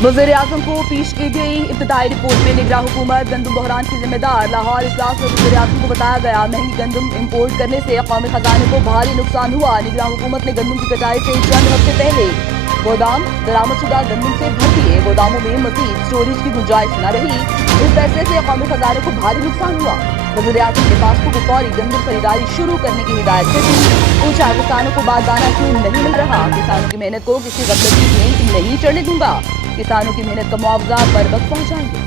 वज़ीर आज़म को पेश की गई इब्तदाई रिपोर्ट में निगरान हुकूमत गंदम बहरान की जिम्मेदार। लाहौर इजलास में वज़ीर आज़म को बताया गया महंगी गंदम इम्पोर्ट करने से कौमी खजाने को भारी नुकसान हुआ। निगरान हुकूमत ने गंदम की कटाई से चंद हफ्ते पहले गोदाम बरामदशुदा गंदम से भर दिए। गोदामों में मजीद स्टोरेज की गुंजाइश न रही। इस फैसले से कौमी खजाने को भारी नुकसान हुआ। वज़ीर आज़म ने पास्को को फौरी गंदम खरीदारी शुरू करने की हिदायत से दी। पूछा किसानों को बारदाना क्यों नहीं मिल रहा। किसानों की मेहनत को किसी गफलत की भेंट नहीं चढ़ने दूंगा। किसानों की मेहनत का मुआवजा बर वक्त पहुंचाएंगे।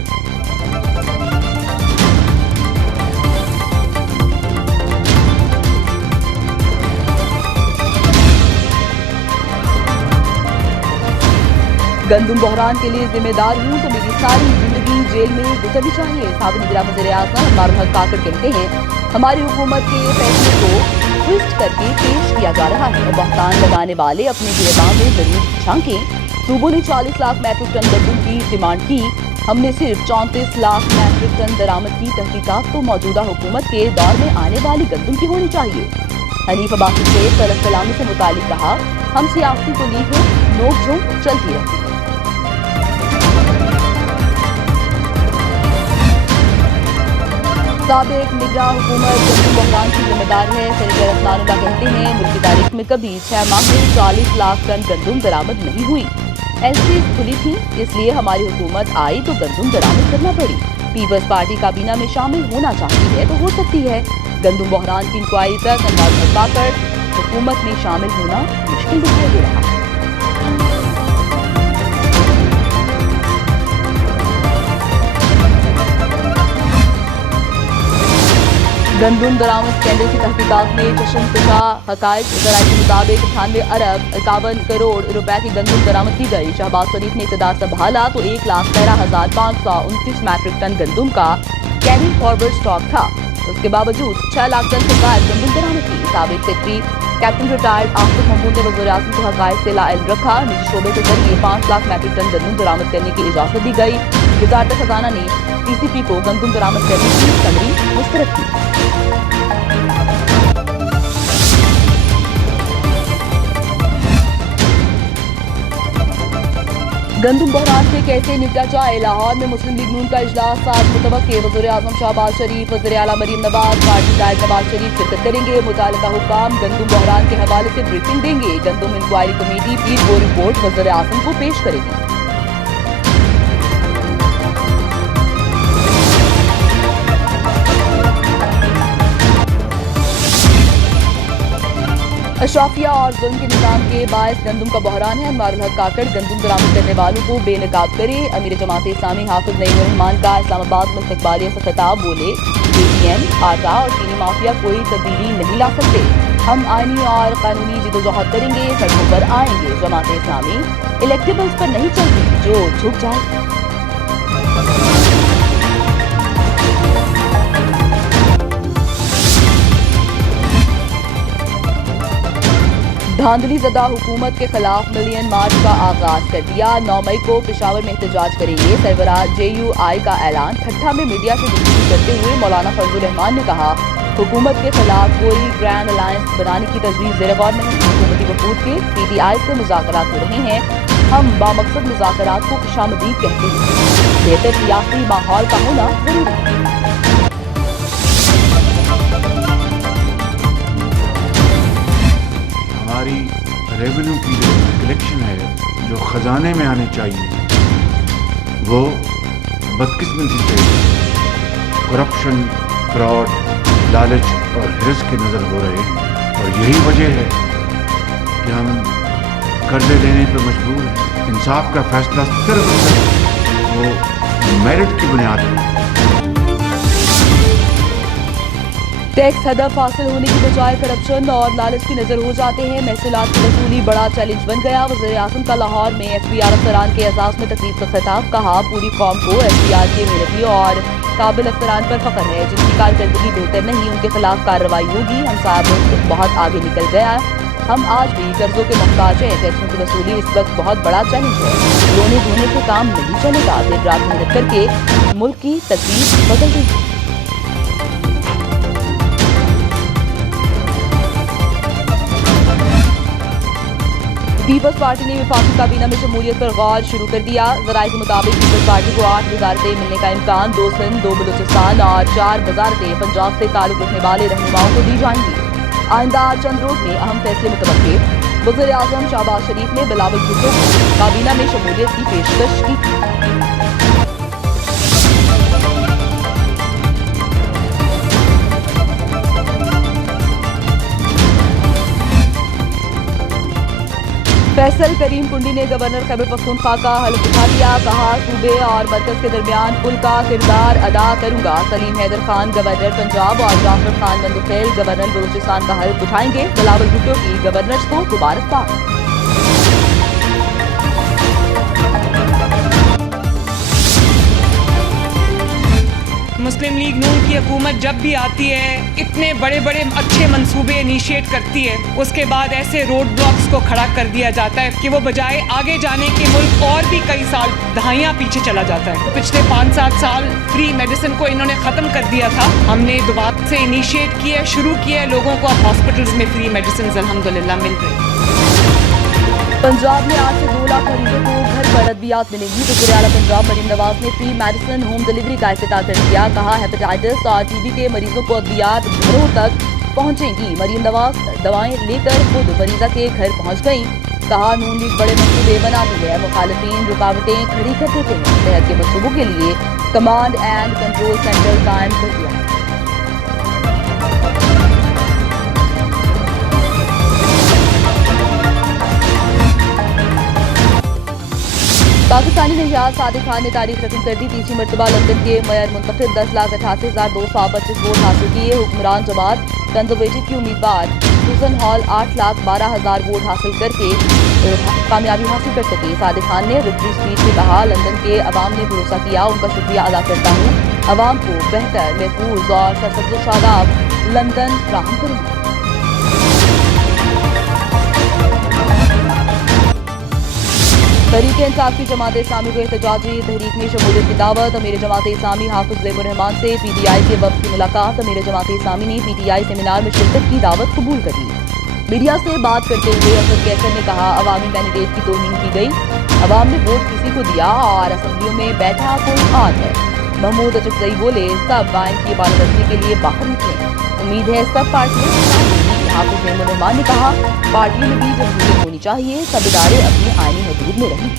गंदम बहरान के लिए जिम्मेदार हूं तो मेरी सारी जिंदगी जेल में गुजरनी चाहिए। साबिक़ निगरान वज़ीर आज़म अनवर हक काकड़ कहते हैं हमारी हुकूमत के फैसले को ट्विस्ट करके पेश किया जा रहा है। बहतान लगाने वाले अपने गिरबान में जरूर झांकें। सूबों ने 40 लाख मैट्रिक टन गंदम की डिमांड की। हमने सिर्फ 34 लाख मैट्रिक टन दरामद की। तहकीकात तो मौजूदा हुकूमत के दौर में आने वाली गंदम की होनी चाहिए। हनीफ अब्बासी से तलब कलामी से मुतालिक कहा हम सियासी को ली है नोक झोंक चलती रहती है। साबिक़ निगरान हुकूमत गंदम बहरान की जिम्मेदार है। सेनेटर असनानुल्लाह कहते हैं मुल्क की तारीख में कभी 6 माह में 40 लाख टन गंदम दरामद नहीं हुई। एलसी खुली थी इसलिए हमारी हुकूमत आई तो गंदम दरामद करना पड़ी। पीपल्स पार्टी काबीना में शामिल होना चाहती है तो हो सकती है। गंदम बहरान की इंक्वायरी तक अनवर हक काकड़ हुकूमत में शामिल होना मुश्किल दिखाई दे रहा है। गंदम दरामद स्कैंडल की तहकीकात में चश्मकशा हकायक जराये के मुताबिक 98 अरब 51 करोड़ रुपए की गंदम दरामद की गई। शहबाज शरीफ ने इक़्तिदार संभाला तो 1,13,529 मैट्रिक टन गंदम का कैरी फॉरवर्ड स्टॉक था। उसके बावजूद 6 लाख टन से ज्यादा गंदम दरामद की। साबिक़ secretary captain retired Asif Mahmood ने वज़ीर आज़म को हकायक से लाइल रखा। निजी शोबे के जरिए 5 लाख मैट्रिक टन गंदम दरामद करने की इजाजत दी गई। वज़ारत खजाना ने टीसीपी को गंदम दरामद करने की समरी मुस्तरद की। गंदम बहरान से कैसे निपटा जाए। लाहौर में मुस्लिम लीग नून का इजलास आज मुतवक्के। वज़ीर आज़म शहबाज शरीफ वज़ीर आला मरीम नवाज पार्टी कायद नवाज शरीफ शिरकत करेंगे। मुतालिका हुक्काम गंदम बहरान के हवाले से ब्रीफिंग देंगे। गंदम इंक्वायरी कमेटी पीर को रिपोर्ट वज़ीर आज़म को पेश करेगी। अशराफिया और जुल्म के निज़ाम के बायस गंदम का बहरान है। अनवर हक काकड़ गंदम बरामद करने वालों को बेनकाब करे। अमीर जमात इस्लामी हाफिज नईम रहमान का इस्लामाबाद में इस्तकबालिया से खिताब। बोले एटीएम आटा और चीनी माफिया कोई तब्दीली नहीं ला सकते। हम आईनी और कानूनी जिदोजहद करेंगे। सड़कों पर आएंगे। जमात इस्लामी इलेक्टेबल्स पर नहीं चलती जो झुक जाए। धांधली ज़दा हुकूमत के खिलाफ मिलियन मार्च का आगाज कर दिया। 9 मई को पेशावर में एहतजाज करेंगे। सरबराह JUI का ऐलान। ठट्ठा में मीडिया से गुफ्तगू करते हुए मौलाना फजलुर रहमान ने कहा हुकूमत के खिलाफ कोई ग्रैंड अलायंस बनाने की तजवीज़ ज़ेर गौर नहीं। हुकूमती वफूद के PTI से मुज़ाकरात हो रहे हैं। हम बामकसद मुज़ाकरात को खुशामदीद कहते हैं। बेहतर सियासी माहौल का होना जरूरी है। हमारी रेवेन्यू की जो कलेक्शन है जो ख़जाने में आने चाहिए वो बदकिस्मती से करप्शन, फ्रॉड, लालच और हिरस के नज़र हो रहे हैं। और यही वजह है कि हम कर्जे लेने पर मजबूर हैं। इंसाफ का फैसला सिर्फ वो मेरिट की बुनियाद पर। टैक्स हदफ हासिल होने की बजाय करप्शन और लालच की नजर हो जाते हैं। महसूलात की वसूली बड़ा चैलेंज बन गया। वज़ीर आज़म का लाहौर में FBR अफसरान के एजाज में तकरीब से खिताब। कहा पूरी कौम को FBR के मेहनती और काबिल अफसरान पर फख्र है। जिनकी कारकर्दगी बेहतर नहीं उनके खिलाफ कार्रवाई होगी। हम साहब बहुत आगे निकल गया। हम आज भी कर्जों के मोहताज हैं। टैक्सों की वसूली इस वक्त बहुत बड़ा चैलेंज है। रोने धोने से काम नहीं चलेगा। दिन रात मेहनत करके मुल्क की तकदीर बदल गई। पीपल्स पार्टी ने विफाकी काबीना में शमूलियत पर गौर शुरू कर दिया। ज़राए के मुताबिक पीपल्स पार्टी को 8 वजारतें मिलने का इम्कान 2 सिंध, 2 बलूचिस्तान और 4 वजारतें पंजाब से ताल्लुक रखने वाले रहनुमाओं को दी जाएंगी। आइंदा चंद रोज में अहम फैसले मुतवक्के। वज़ीर आज़म शहबाज शरीफ ने बिलावल भुट्टो को काबीना में शमूलियत की पेशकश की। फैसल करीम कुंडी ने गवर्नर खैबर पख्तूनख्वा का हल्फ उठा लिया। कहा, सूबे और मरकज के दरमियान पुल का किरदार अदा करूंगा। सलीम हैदर खान गवर्नर पंजाब और जाफर खान बंदुखेल गवर्नर बलूचिस्तान का हल्फ उठाएंगे। बिलावल भुट्टो की गवर्नर्स को मुबारकबाद। मुस्लिम लीग नून की हुकूमत जब भी आती है इतने बड़े बड़े अच्छे मंसूबे इनिशिएट करती है, उसके बाद ऐसे रोड ब्लॉक्स को खड़ा कर दिया जाता है कि वो बजाय आगे जाने के मुल्क और भी कई साल दहाइयाँ पीछे चला जाता है। तो पिछले 5-7 साल फ्री मेडिसिन को इन्होंने ख़त्म कर दिया था। हमने दोबारा से इनिशिएट किया, शुरू किया, लोगों को हॉस्पिटल्स में फ्री मेडिसिन अल्हम्दुलिल्लाह मिल रही। पंजाब में आज से 2 लाख मरीजों को घर पर अद्वियात मिलेंगी। वज़ीर आला पंजाब मरीम नवाज ने फ्री मेडिसिन होम डिलीवरी का इफ्तिताह कर दिया। कहा, हेपेटाइटिस और टीबी के मरीजों को अद्वियात घरों तक पहुंचेंगी। मरीम नवाज दवाएं लेकर खुद मरीजा के घर पहुंच गईं। कहा, नून लीग बड़े मंसूबे बनाती है, मुखालिफिन रुकावटें खड़ी कर देते हैं। सेहत के मंसूबों के लिए कमांड एंड कंट्रोल सेंटर कायम कर दिया है। पाकिस्तानी नौजवान सादिक खान ने तारीख रकम कर दी। तीसरी मरतबा लंदन के मेयर मुंतखब 10,88,225 वोट हासिल किए। हुक्मरान जमात कंजर्वेटिव की उम्मीदवार सुसन हॉल 8,12,000 वोट हासिल करके कामयाबी हासिल कर सके। सादिक खान ने विक्ट्री स्पीच में कहा, लंदन के अवाम ने भरोसा किया, उनका शुक्रिया अदा करता हूँ। अवाम को बेहतर, महफूज और सरसब्ज़ शादाब लंदन फ्राहम करूँगा। तहरीक इंसाफ की जमात इस्लामी को एहतजाजी तहरीक में शमूलियत की दावत। अमीर जमात इस्लामी हाफिज ज़ैबुर रहमान से PTI के वफ़द की मुलाकात। अमीर जमात इस्लामी ने PTI सेमिनार में शिरकत की दावत कबूल कर ली। मीडिया से बात करते हुए असद कैसर ने कहा, अवामी मैंडेट की तौहीन की गई। अवाम ने वोट किसी को दिया और असम्बलियों में बैठा कोई और है। महमूद अचकज़ई बोले, सब आइन की बालादस्ती के लिए बाहर निकले। उम्मीद है सब पार्टियां। हाफिज ज़ैबुर रहमान ने कहा, पार्टियों में भी जमहूरियत होनी चाहिए, सब इदारे अपनी आईनी हदूद में रहें।